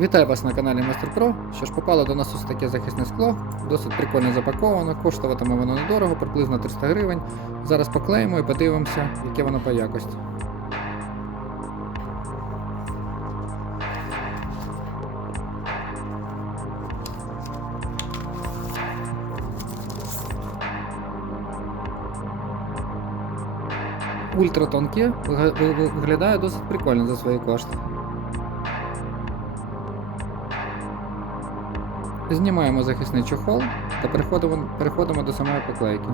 Вітаю вас на каналі Master Pro. Що ж попало до нас ось таке захисне скло, досить прикольно запаковано, коштуватиме воно недорого, приблизно 300 гривень. Зараз поклеїмо і подивимося, яке воно по якості. Ультратонке виглядає досить прикольно за свої кошти. Знімаємо захисний чохол та переходимо, переходимо до самої поклейки.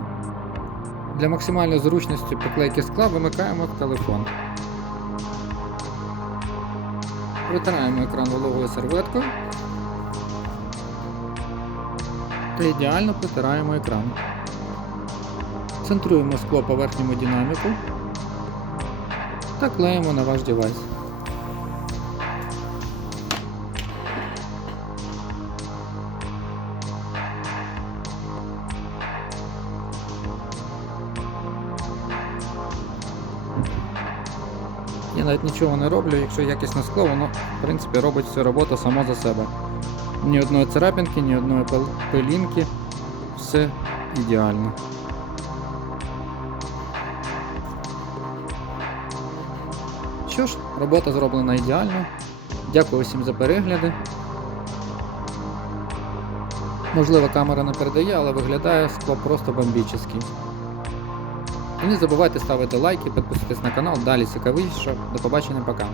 Для максимальної зручності поклейки скла вимикаємо телефон. Витираємо екран вологою серветкою та ідеально притираємо екран. Центруємо скло по верхньому динаміку та клеїмо на ваш девайс. Я навіть нічого не роблю, якщо якісне скло, воно в принципі робить всю роботу само за себе. Ні одної царапинки, ні одної пил- пилінки, все ідеально. Що ж, робота зроблена ідеально. Дякую всім за перегляди. Можливо, камера не передає, але виглядає скло просто бомбічний. І не забувайте ставити лайки, підписуйтесь на канал, далі цікавіше. До побачення, пока.